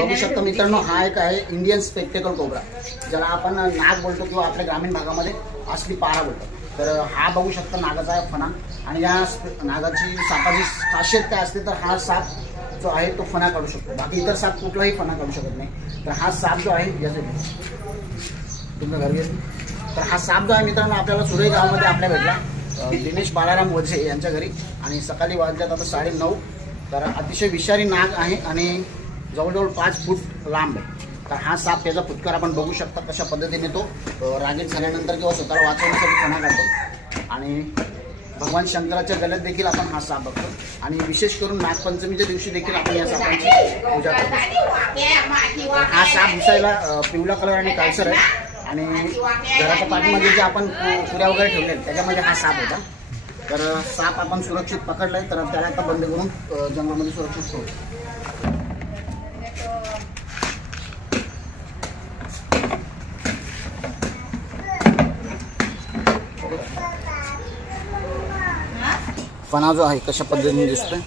बघू शकता मित्रांनो, हा एक आहे इंडियन स्पेक्टेकल कोब्रा, ज्याला आपण नाग बोलतो किंवा आपल्या ग्रामीण भागामध्ये असली पारा बोलतो. तर हा बघू शकता नागाचा फणा. आणि या नागाची सापाची खासियत काय असते तर हा साप जो आहे तो फणा काढू शकतो. बाकी इतर साप कुठलाही फणा काढू शकत नाही. तर हा साप जो आहे तुमचं घर घेतलं. तर हा साप जो आहे मित्रांनो आपल्याला सुरई गावामध्ये आपल्या भेटला दिनेश बाळाराम वझे यांच्या घरी. आणि सकाळी वाजल्यात आता 9:30. तर अतिशय विषारी नाग आहे आणि जवळजवळ 5 फूट लांब आहे. तर हा साप त्याचा फुटकार आपण बघू शकता कशा पद्धतीने तो रागीट झाल्यानंतर किंवा स्वतःला वाचवण्यासाठी फणा काढतो. आणि भगवान शंकराच्या गळ्यात देखील आपण हा साप बघतो. आणि विशेष करून नागपंचमीच्या दिवशी देखील आपण या सापांची पूजा करतो. हा साप दिसायला पिवळा कलर आणि काळसर आहे. आणि घराच्या पाठीमध्ये जे आपण पुऱ्या वगैरे ठेवले त्याच्यामध्ये हा साप होता. तर साप आपण सुरक्षित पकडलाय. तर त्याला आता बंद करून जंगलामध्ये सुरक्षित सोडतो. फणा जो आहे कशा पद्धतीने दिसतोय.